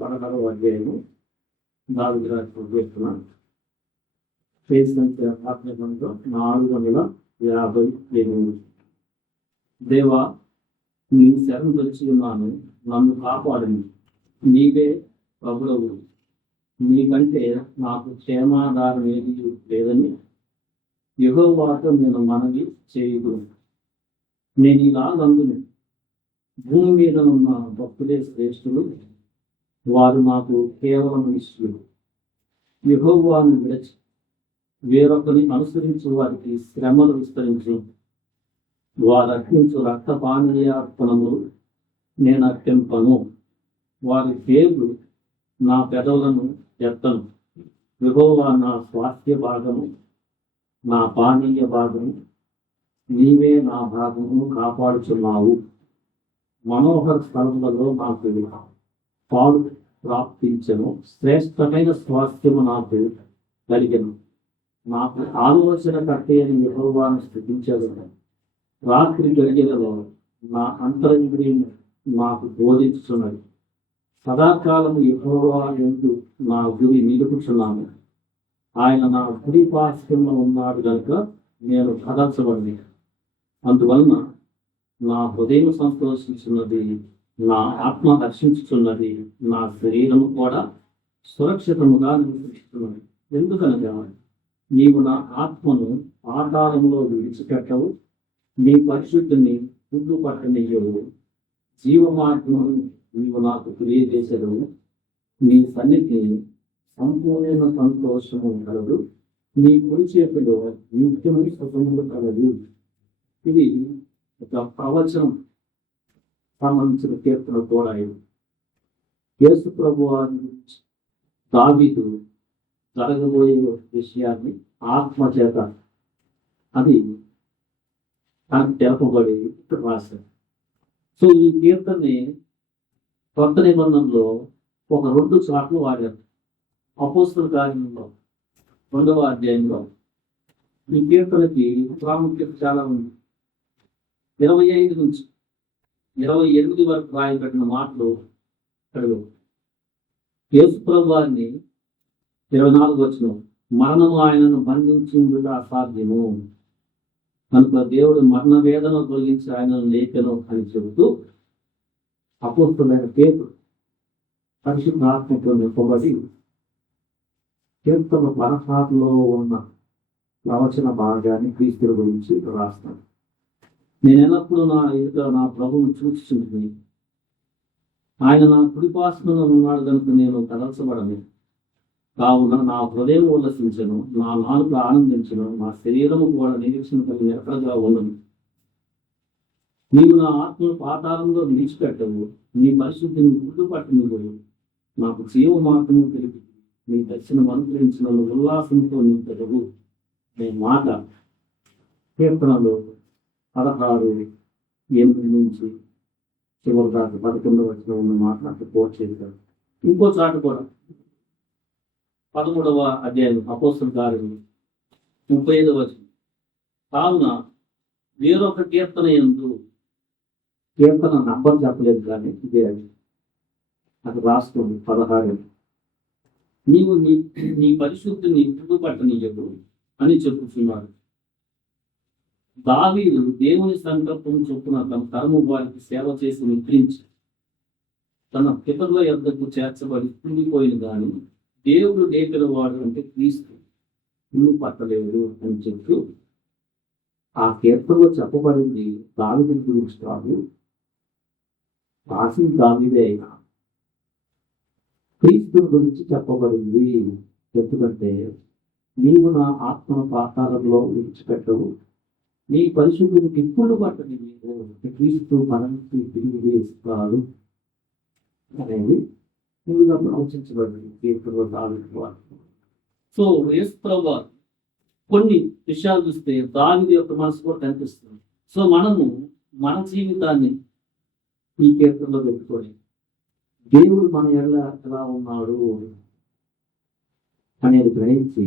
16వ అధ్యాయము దావీదు రాసిన కీర్తన పేజీ సంఖ్య 458. దేవా, నీ శరణు వచ్చి ఉన్నాను, నన్ను కాపాడని. నీవే ప్రభుడవు, నీకంటే నాకు క్షేమాధారం ఏది లేదని యెహోవాతో నేను మనవి చేయదు. నేను ఇలాగందును, భూమి మీద ఉన్న భక్తులే శ్రేష్ఠులు, వారు నాకు కేవలం ఇష్టలు. యెహోవాను విడిచి వేరొకరిని అనుసరించు వారికి శ్రమలు విస్తరించు. వారు అర్పించు రక్తపానీయార్పణములు నేను అర్పింపను. వారి దేవుడు నా పెదవులను ఎత్తను. యెహోవా నా స్వాస్థ్య భాగము, నా పానీయ భాగము, నీవే నా భాగమును కాపాడుచున్నావు. మనోహర స్థలములలో నాకు పాలు ప్రాప్తించను, శ్రేష్టమైన స్వాస్థ్యము నాకు కలిగను. నాకు ఆలోచన కట్టేని యెహోవాను స్తుతించగలను. రాత్రి గడియలలో నా అంతరింద్రియం నాకు బోధించుచున్నది. సదాకాలము యెహోవా యందు నా గురి నిలుపుచున్నాను. ఆయన నా గుడి పార్శ్వమున ఉన్నాడు కనుక నేను కదల్చబడింది. అందువలన నా హృదయం సంతోషించున్నది, నా ఆత్మ రక్షించుచున్నది, నా శరీరము కూడా సురక్షితముగా నివసిస్తున్నది. ఎందుకనగా నీవు నా ఆత్మను పాతాళంలో విడిచిపెట్టవు, నీ పరిశుద్ధిని పుల్లు పట్టనియ్యవు. జీవమాత్మను నీవు నాకు తెలియజేసెదవు. నీ సన్నిధిని సంపూర్ణ సంతోషము కలదు, నీ కుడి చేతిలో నిత్యము సుఖములు కలదు. ఇది ఒక ప్రవచనం సంబంధించిన కీర్తన కూడా. యేసు ప్రభువారి దావీదు జరగబోయే విషయాన్ని ఆత్మ చేత అది నాకు తెలపబడి రాశారు. సో ఈ కీర్తనని కొత్త నిబంధనలో ఒక 2 చోట్ల వాడారు. అపోస్తల కార్యంలో 2వ అధ్యాయంలో ఈ కీర్తనకి ప్రాముఖ్యత చాలా ఉంది. 25 నుంచి 28 వరకు రాయబడిన మాటలు అడుగు. యేసు ప్రభువారిని 24 వచనం, మరణము ఆయనను బంధించుట అసాధ్యము కనుక దేవుడు మరణ వేదన తొలగించి ఆయనను లేఖను అని చెబుతూ అపోస్తలుడైన పేతురు పరిశుద్ధాత్మతో నింపబడి కీర్తన 16లో ఉన్న ప్రవచన భాగాన్ని క్రీస్తు గురించి రాస్తాను. నేను ఎల్లప్పుడూ నా ఎదుట నా ప్రభువును చూస్తుంది. ఆయన నా కుడిపార్శ్వమున ఉన్నాడు కనుక నేను కదల్చబడను. కావున నా హృదయం ఉల్లసించను, నా నాలుక ఆనందించను, నా శరీరము కూడా నిరీక్షణ కలిగి నిలకడగా ఉండను. నీవు నా ఆత్మను పాతాళంలో విడిచిపెట్టవు, నీ పరిశుద్ధిని గుర్తుపట్టనివ్వవు. నాకు జీవ మార్గము తెలిపి నీ దర్శనం అనుగ్రహించిన ఉల్లాసంతో నింపెదవు. నీ మాట కీర్తనలో 16:8 నుంచి చివరి దాకా 11వ వచనం ఉన్న మాట అట్లా కోట్ చేశారు. ఇంకో చాట కూడా 13వ అధ్యాయం అపోస్తల కార్యము 35వ వచనం, కావున వేరొక కీర్తన యందు, కీర్తన నంబర్ చెప్పలేదు కానీ ఇదే అది రాస్తుంది 16, నీవు నీ పరిశుద్ధిని గుర్తుపట్టనీయకు అని చెప్పుచున్నాడు. దావీదు దేవుని సంకల్పం చొప్పున తన తరము వారికి సేవ చేసి నిద్రించి తన పితరుల యొద్దకు చేర్చబడి కుండిపోయిన కానీ దేవుడు లేపిన వాడు అంటే క్రీస్తు ఇల్లు పట్టలేడు అని చెప్తూ ఆ కీర్తనలో చెప్పబడింది దావీదు గురించి కాదు, రాసిన దావీదే అయినా క్రీస్తు గురించి చెప్పబడింది. ఎందుకంటే నీవు నా ఆత్మను పాతాళంలో విడిచిపెట్టవు, నీ పరిశుద్ధిని తిప్పులు పట్టని నీవు క్రీస్తు మనకి తిరిగి వేస్తాడు అనేది ముందుగా ప్రవచించబడింది కీర్తనలో దావీదు. సో యేసు ప్రభువు కొన్ని విషయాలు చూస్తే దావీదు యొక్క మనసు కూడా కనిపిస్తుంది. సో మనము మన జీవితాన్ని ఈ కీర్తనలో పెట్టుకొని దేవుడు మన ఎలా ఉన్నాడు అనేది గ్రహించి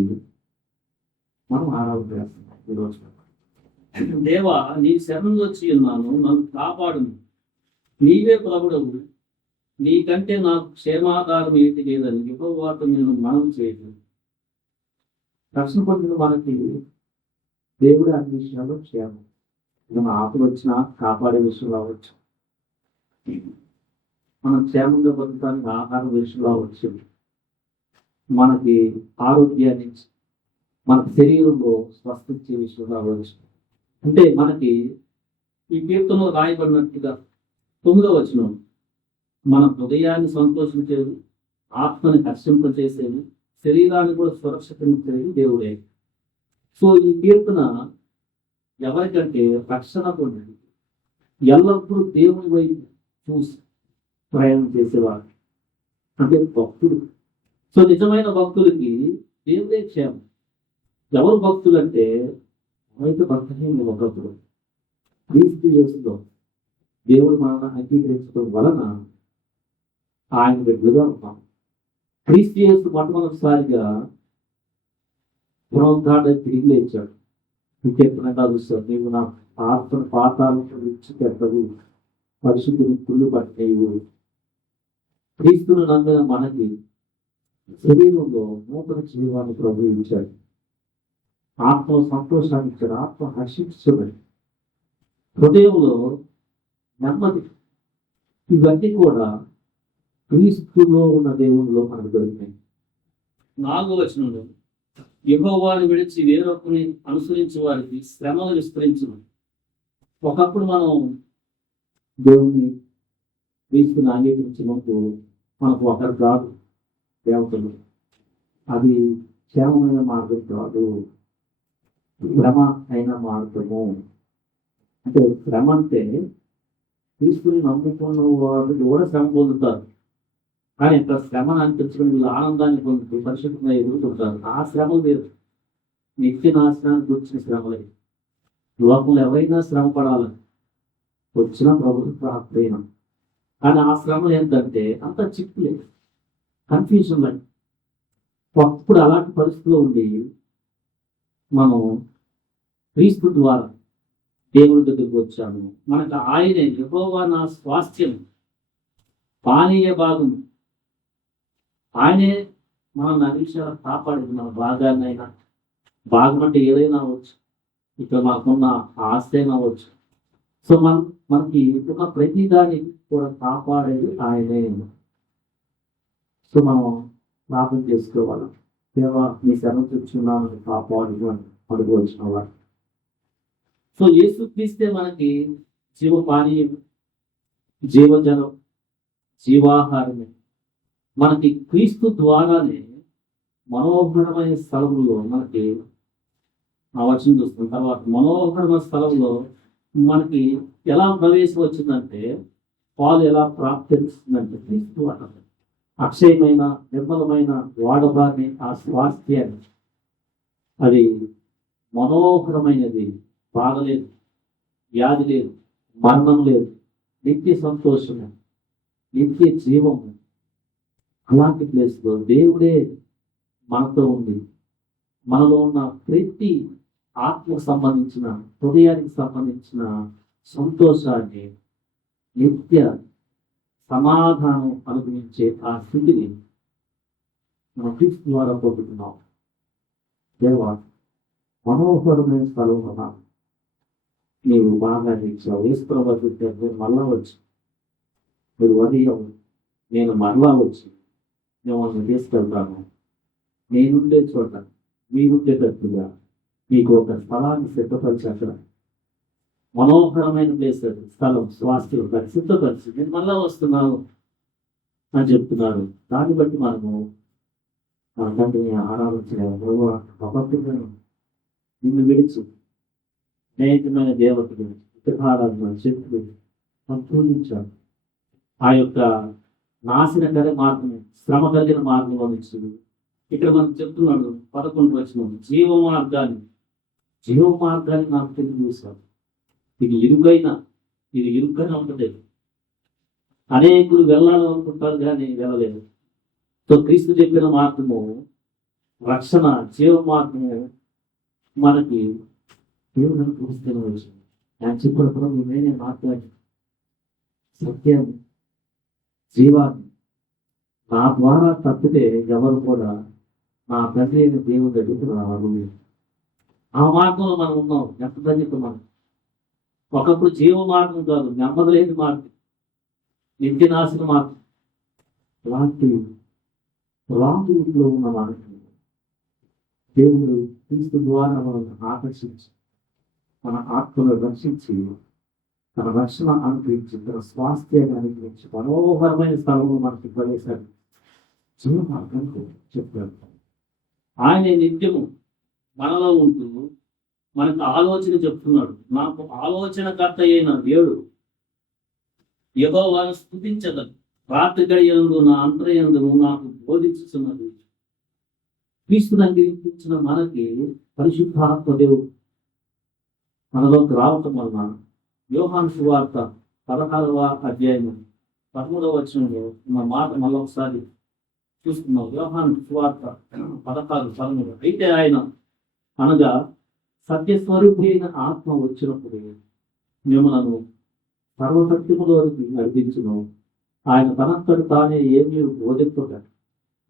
మనం ఆరాధన చేస్తున్నాం. ఈరోజు దేవా, నీ శరణు వచ్చి ఉన్నాను, నన్ను కాపాడును. నీవే ప్రభుడవు, నీకంటే నాకు క్షేమాధారం ఏంటి లేదని యెహోవాతో నేను మనం చేయలేదు. రక్షణ పొందిన మనకి దేవుడు అన్ని విషయాల్లో క్షేమం. ఏదైనా ఆపద వచ్చినా కాపాడే విషయంలో అవ్వచ్చు, మనం క్షేమంగా బతకడానికి ఆహార విషయంలో అవ్వచ్చు, మనకి ఆరోగ్యాన్ని ఇచ్చి, మన శరీరంలో స్వస్థ ఇచ్చే విషయంలో అవ్వచ్చు. అంటే మనకి ఈ కీర్తనలో రాయబడినట్టుగా 9వ వచనం మన హృదయాన్ని సంతోషించేది, ఆత్మని హర్షింపజేసేది, శరీరాన్ని కూడా సురక్షించేది దేవుడే. సో ఈ కీర్తన ఎవరికంటే రక్షణ పొందింది, ఎల్లప్పుడూ దేవుని వైపు చూసి ప్రయాణం చేసేవాడు, అంటే భక్తుడు. సో నిజమైన భక్తులకి దేవుడే క్షేమం. ఎవరు భక్తులు అంటే ఎవరైతే భక్తహీన భక్తులు, క్రీస్తు యేసులో దేవుడు మనల్ని అంగీకరించడం వలన ఆయన బిడ్డలుగా ఉన్నాం. క్రీస్తు యేసు మొట్టమొదటిసారిగా పునరుద్ధారణ తిరిగి లేచాడు. ఇంకెప్పుడైనా చూస్తాడు, నీవు నా ఆత్మను పాతాలను విడిచిపెట్టవు, పరిశుద్ధిని కుళ్ళు పట్టేవు. క్రీస్తును నమ్మిన మనకి శరీరంలో నూతన జీవాన్ని ప్రభు ఇచ్చాడు, ఆత్మ సంతోషాన్ని ఇచ్చాడు, ఆత్మ హర్షించాడు, హృదయంలో నెమ్మది. ఇవన్నీ కూడా క్రీస్తులో ఉన్న దేవునిలో మనకు దొరికినాయి. 4వ వచనంలో యెహోవాను విడిచి వేరొకరిని అనుసరించే వారికి శ్రమలు విస్తరించును. ఒకప్పుడు మనం దేవుని క్రీస్తుని అంగీకరించినప్పుడు మనకు ఒకరు కాదు దేవతలు, అది క్షేమమైన మార్గం కాదు, శ్రమ అయిన మార్గము. అంటే శ్రమ అంటే క్రీస్తుని నమ్ముకున్న వాళ్ళు కూడా శ్రమ పొందుతారు, కానీ ఇక్కడ శ్రమను అనిపించుకుని వీళ్ళు ఆనందాన్ని పొందుతూ పరిశుభ్రంగా ఎదుగుతుంటారు. ఆ శ్రమలు వేరు, నిత్య నాశనానికి వచ్చిన శ్రమలే. లోకంలో ఎవరైనా శ్రమ పడాలని వచ్చిన ప్రభుత్వ ప్రాప్తైన, కానీ ఆ శ్రమలు ఏంటంటే అంత చిక్కులే, కన్ఫ్యూజన్ అని. అప్పుడు అలాంటి పరిస్థితిలో ఉండి మనం క్రీస్తు ద్వారా దేవుని దగ్గరికి వచ్చాము. మనకు ఆయనే యెహోవా నా స్వాస్థ్యం, పానీయ భాగం, ఆయనే మనం అన్ని విషయాలు కాపాడేది. మన భాగాన్నైనా, భాగం అంటే ఏదైనా అవ్వచ్చు, ఇక్కడ మాకున్న ఆస్తి అయినా అవ్వచ్చు. సో మనకి ఒక ప్రతి దాన్ని కూడా కాపాడేది ఆయనే. సో మనం ప్రార్థన చేసుకోవాలి, దేవా నీ శరణు తెచ్చున్నామని కాపాడు అని అనుకోవచ్చిన వాడు. సో యేసుక్రీస్తే మనకి జీవపానీయం, జీవజలం, జీవాహారమే. మనకి క్రీస్తు ద్వారానే మనోహరమైన స్థలంలో మనకి ఆ వచనం చూస్తాం. తర్వాత మనోహరమైన స్థలంలో మనకి ఎలా ప్రవేశం వచ్చిందంటే, పాలు ఎలా ప్రాప్తిస్తుందంటే క్రీస్తు అన్నది అక్షయమైన నిర్మలమైన వాడబాని ఆ స్వాస్థ్యాన్ని, అది మనోహరమైనది, బాధ లేదు, వ్యాధి లేదు, మరణం లేదు, నిత్య సంతోషము, నిత్య జీవము. అలాంటి ప్లేస్లో దేవుడే మనతో ఉంది. మనలో ఉన్న ప్రతి ఆత్మకు సంబంధించిన, హృదయానికి సంబంధించిన సంతోషాన్ని, నిత్య సమాధానం అనుభవించే ఆ స్థితిని మనం క్రీస్తు ద్వారా పొందుతున్నాం. దేవా మనోహరమైన స్థలం కదా నీవు బాగా ఇచ్చావు. యేసుప్రభు మళ్ళా వచ్చి మీరు వదిలేవు, నేను మరలా వచ్చి మిమ్మల్ని తీసుకెళ్తాను, నేనుండే చోట మీరుండేటట్టుగా మీకు ఒక స్థలాన్ని సిద్ధపరిచి, అక్కడ మనోహరమైన ప్లేస్ అది, స్థలం, స్వాస్థ్యం సిద్ధపరిచి నేను మళ్ళా వస్తున్నాను అని చెప్తున్నారు. దాన్ని బట్టి మనము మన తండ్రిని ఆరాధించలేము. భగవంతులను నిన్ను విడిచి అనేకమైన దేవతలు, విగ్రహారాధన, చెట్లు సంపూజించారు. ఆ యొక్క నాశనకర మార్గం, శ్రమ కలిగిన మార్గంలో నుంచి ఇక్కడ మనం చెప్తున్నాడు 11వ వచనం, జీవ మార్గాన్ని నాకు తెలియజేశారు. ఇది ఇరుకైనా ఉంటుంది. అనేకులు వెళ్ళాలనుకుంటారు కానీ వెళ్ళలేదు. సో క్రీస్తు చెప్పిన మార్గము, రక్షణ, జీవ మార్గము మనకి దేవుడు చూస్తున్న విషయం. ఆయన చెప్పినప్పుడు నేనే మాట్లాడి సత్యం, జీవాన్ని. నా ద్వారా తప్పితే ఎవరు కూడా నా తండ్రి అయిన దేవుని దగ్గరికి రారు. ఆ మార్గంలో మనం ఉన్నాం. ఎంత ధన్యత మనం. ఒకప్పుడు జీవ మార్గం కాదు, నెమ్మది లేని మార్గం, నిత్య నాశన మార్గం. అలాంటి రాముడిలో ఉన్న మార్గం దేవుడు క్రీస్తు ద్వారా మనల్ని ఆకర్షించి మన ఆత్మను రక్షించి తన రక్షణ అనుగ్రహించి తన స్వాస్థ్యాన్ని అనుగ్రహించి మనోహరమైన స్థలంలో మనకి ప్రవేశాలు జీవ మార్గానికి చెప్పారు. ఆయన నిత్యము మనలో ఉంటూ మనకు ఆలోచన చెప్తున్నాడు. నాకు ఆలోచనకర్త అయిన దేవుడు యెహోవాను స్తుతించదను. రాత్రి గడియలందు నా అంతర్యందును నాకు బోధించుతున్నది. క్రీస్తుని అంగీకరించిన మనకి పరిశుద్ధాత్మ దేవుడు మనలోకి రావటం వలన యోహాను సువార్త 16వ అధ్యాయం 13వ వచనంలో ఉన్న మాట మళ్ళొకసారి చూస్తున్నాం. యోహాను సువార్త 16:13. అయితే ఆయన అనగా సత్యస్వరూపి అయిన ఆత్మ వచ్చినప్పుడు మిమ్మలను సర్వసత్యములోకి నడిపించును. ఆయన తనంతట తానే ఏమీ బోధింపక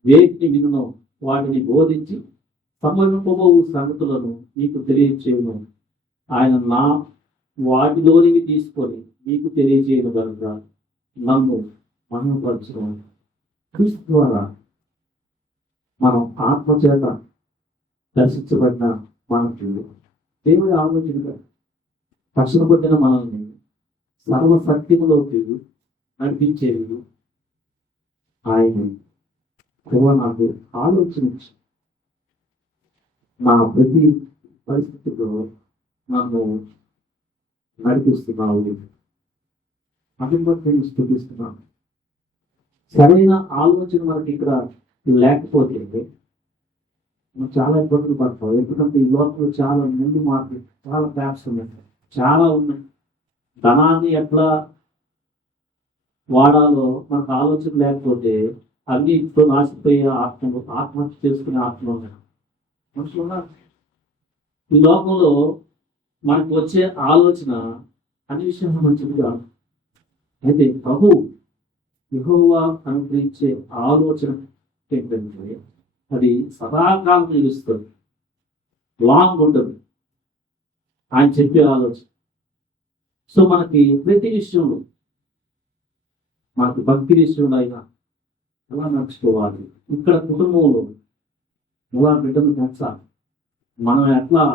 వేటిని వినునో వాటిని బోధించి సంభవింపబోవు సంగతులను మీకు తెలియచేయును. ఆయన నా వాటిలోనివి తీసుకొని మీకు తెలియచేయను కనుక నన్ను మహిమపరచును. క్రీస్తు ద్వారా మనం ఆత్మచేత దర్శించబడిన మనకి దేవుడి ఆలోచనగా కష్టపడిన మనల్ని సర్వసత్యములోకి నడిపించేది ఆయన. నాకు ఆలోచించి నా ప్రతి పరిస్థితిలో నన్ను నడిపిస్తున్నావు. అందుని బట్టి నేను స్థుతిస్తున్నాను. సరైన ఆలోచన మనకి ఇక్కడ లేకపోతే మనం చాలా ఇబ్బందులు పడతాం. ఎందుకంటే ఈ లోకంలో చాలా ముందు మార్కెట్, చాలా ట్యాప్స్ ఉన్నాయి, చాలా ఉన్నాయి. ధనాన్ని ఎట్లా వాడాలో మనకు ఆలోచన లేకపోతే అన్ని ఇప్పుడు నాశపోయే ఆత్మహత్య చేసుకునే ఆత్మ ఉన్నాయి. మనుషులు ఉన్నారు. ఈ లోకంలో మనకు వచ్చే ఆలోచన అన్ని విషయాలు మంచిది కాదు. అయితే ప్రభు యెహోవా అనుగ్రహించే ఆలోచన ఏంటంటే అది సదాకాలం నిలుస్తుంది, లాంగ్ ఉంటుంది ఆయన చెప్పే ఆలోచన. సో మనకి ప్రతి విషయంలో, మనకి భక్తి విషయంలో అయినా ఎలా నడుచుకోవాలి, ఇక్కడ కుటుంబంలో ఎలా బిడ్డను పెంచాలి, మనం ఎట్లా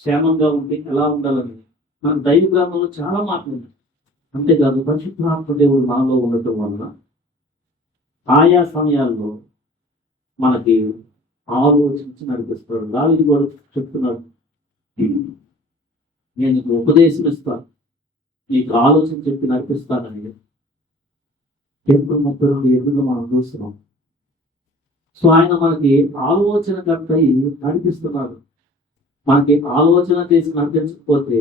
క్షేమంగా ఉంటే ఎలా ఉండాలని మన దైవ గ్రంథంలో చాలా మాటలు ఉన్నాయి. అంతేకాదు పరిశుద్ధాత్మ దేవుడు మనలో ఉండటం వలన ఆయా సమయాల్లో మనకి ఆలోచించి నడిపిస్తాడు. దావీదు కూడా చెప్తున్నాడు, నేను నీకు ఉపదేశం ఇస్తాను, నీకు ఆలోచన చెప్పి నడిపిస్తానని ఎప్పుడు 32 మనం చూస్తున్నాం. సో ఆయన మనకి ఆలోచనకర్త నడిపిస్తున్నాడు. మనకి ఆలోచన చేసి నడిపించకపోతే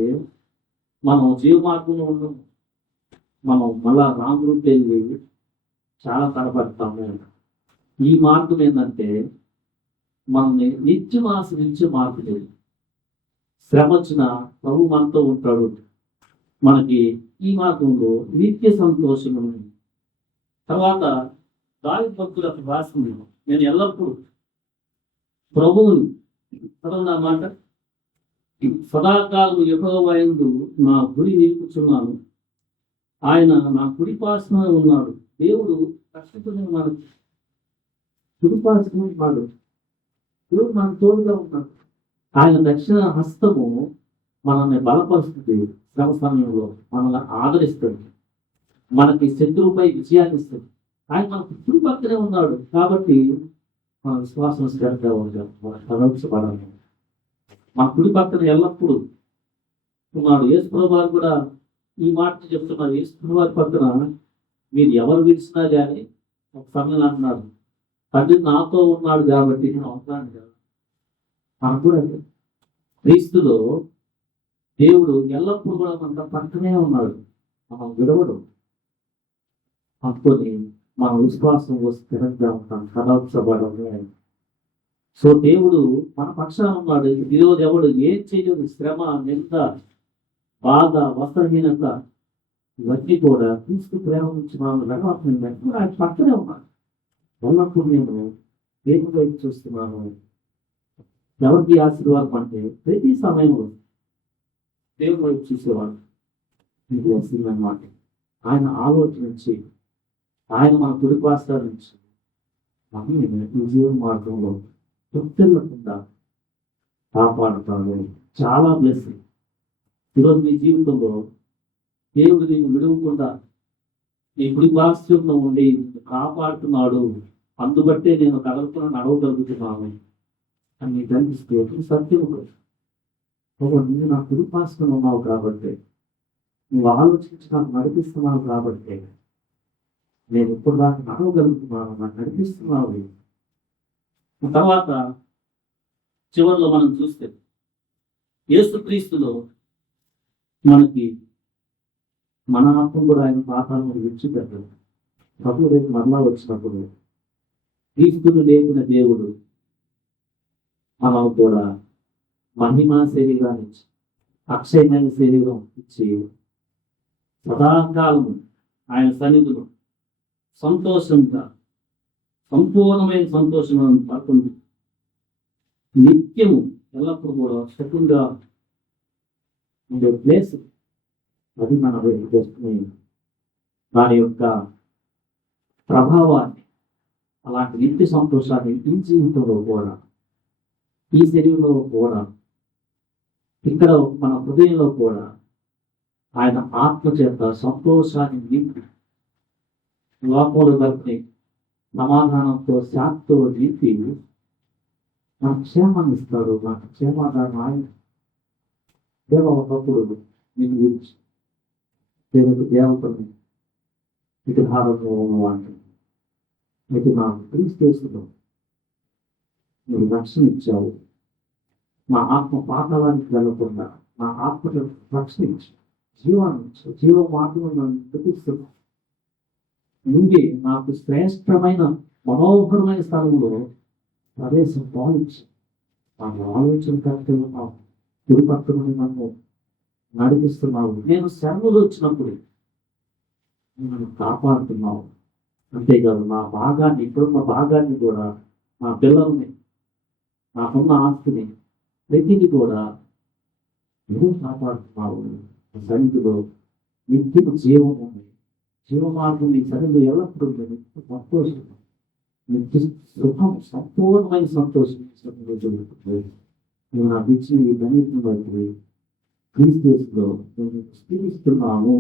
మనం జీవ మార్గంలో ఉన్నాం. మనం మళ్ళా రాంగ్ రూట్ వెళ్ళి చాలా తడబడతాము. ఈ మార్గం ఏంటంటే మనల్ని నిత్యం ఆశ్రయించే మార్గం లేదు. శ్రమ వచ్చిన ప్రభు మనతో ఉంటాడు. మనకి ఈ మార్గంలో నిత్య సంతోషం ఉంది. తర్వాత దావీదు భక్తుడు అక్కడ రాసింది, నేను ఎల్లప్పుడూ ప్రభువుని చదవనా మాట, సదాకాలం యెహోవా యందు నా గురి నిలుపుచున్నాను, ఆయన నా కుడి పార్శ్వన ఉన్నాడు. దేవుడు కష్టపడిన మనకి కుడి పార్శ్వన ఉన్నాడు. దేవుడు మన తోడుగా ఉన్నాడు. ఆయన దక్షిణ హస్తము మనల్ని బలపరుస్తుంది. శ్రమ సమయంలో మనల్ని ఆదరిస్తుంది, మనకి శత్రువుపై విజయాన్ని ఇస్తుంది. ఆయన మనకు కుడి పక్కనే ఉన్నాడు కాబట్టి మన విశ్వాసం స్థిరంగా ఉంటాం, మన కనవచ్చబడాలి. మన కుడి పక్కన ఎల్లప్పుడూ ఉన్నాడు. యేసుప్రభువు వారు కూడా ఈ మాట చెప్తున్నారు. యేసుప్రభువు వారి పక్కన మీరు ఎవరు విడిచినా కానీ ఒక సమయంలో అంటున్నారు, తండ్రి నాతో ఉన్నాడు కాబట్టి నేను అవుతాను కదా. మనకు కూడా క్రీస్తులో దేవుడు ఎల్లప్పుడూ కూడా మన పక్కనే ఉన్నాడు, మనం విడవడు. అనుకొని మన విశ్వాసం స్థిరంగా ఉంటాం, కనవచ్చబడాలి. సో దేవుడు మన పక్షాన ఉన్నాడు. ఈరోజు ఎవడు ఏం చేయదు, శ్రమ, నింద, బాధ, వస్త్రహీనత, ఇవన్నీ కూడా క్రీస్తు ప్రేమ నుంచి మనం వెళ్ళవలసిన ఆయన పక్కనే ఉన్నాను. ఎల్లప్పుడు నేను దేవుని వైపు చూస్తున్నాను. ఎవరికి ఆశీర్వాదం అంటే ప్రతి సమయంలో దేవుని వైపు చూసేవాడు మీకు వస్తుందన్నమాట. ఆయన ఆలోచన నుంచి, ఆయన మన కుడిపాస్తాల నుంచి అన్ని జీవన మార్గంలో తొట్టెళ్ళకుండా కాపాడుతాడు. చాలా బ్లెస్సింగ్. ఈరోజు మీ జీవితంలో దేవుడు నేను విడవకుండా నీ కుడిపార్శ్వంలో ఉండి కాపాడుతున్నాడు, అందుబట్టే నేను కదలకుండా నడవగలుగుతున్నాను అని నీకు అనిపిస్తే సత్యం నువ్వు నా కుడిపార్శ్వంలో ఉన్నావు కాబట్టి, నువ్వు ఆలోచించి నాకు నడిపిస్తున్నావు కాబట్టి నేను ఇప్పుడు దాకా నడవగలుగుతున్నాను, నాకు నడిపిస్తున్నావు. తర్వాత చివరిలో మనం చూస్తే యేసుక్రీస్తులో మనకి మన ఆత్మ కూడా ఆయన పాతాలను విడిచిపెట్టాడు. ప్రభు రేపు మరలా వచ్చినప్పుడు క్రీస్తును లేపిన దేవుడు మనం కూడా మహిమా శరీరాన్ని ఇచ్చి, అక్షయమైన శరీరం ఇచ్చి సదాకాలము ఆయన సన్నిధిలో సంతోషంగా, సంపూర్ణమైన సంతోషంగా పడుతుంది. నిత్యము ఎల్లప్పుడూ కూడా సుఖంగా ఉండే ప్లేస్ అది మన చేసుకుని దాని యొక్క ప్రభావాన్ని, అలాంటి నిత్య సంతోషాన్ని ఈ జీవితంలో కూడా, ఈ శరీరంలో కూడా, ఇక్కడ మన హృదయంలో కూడా ఆయన ఆత్మ చేత సంతోషాన్ని నింపి లోపల గడిపి సమాధానంతో శాంతితో నింపి నాకు క్షేమాన్ని ఇస్తాడు. నాకు క్షేమాన్ని ఆయన దేవ ఒకప్పుడు నేను గురించి దేవుడు దేవతని ఇటు భారంలో అంటే ఇటు నాకు క్రీస్తులో నువ్వు రక్షణ ఇచ్చావు. నా ఆత్మ పాతాళానికి వెళ్ళకుండా నా ఆత్మకు రక్షణ ఇచ్చావు, జీవాన్ని ఇచ్చావు, జీవ మార్గం నన్ను చూపిస్తున్నావు. నుండి నాకు శ్రేష్టమైన మనోహరమైన స్థలంలో ప్రవేశం పాలించి నాకు ఆలోచన కరెక్ట్గా గురిపట్టుకుని నన్ను నడిపిస్తున్నావు. నేను శ్రమలు వచ్చినప్పుడు నన్ను కాపాడుతున్నావు. అంతేకాదు నా భాగాన్ని, ఇప్పుడున్న భాగాన్ని కూడా, నా పిల్లల్ని, నాకున్న ఆస్తిని ప్రతిని కూడా నువ్వు కాపాడుతున్నావు. సన్నిధిలో నిత్య జీవం ఉంది, జీవ మార్గం నీ సన్నిధిలో ఎల్లప్పుడూ సంతోషం, నిత్య సుఖం, సంపూర్ణమైన సంతోషం జరుగుతుంది. నువ్వు నాకు ఇచ్చిన ఈ ధన్యతను బట్టి క్రీస్తులో నేను స్తుతిస్తున్నాను.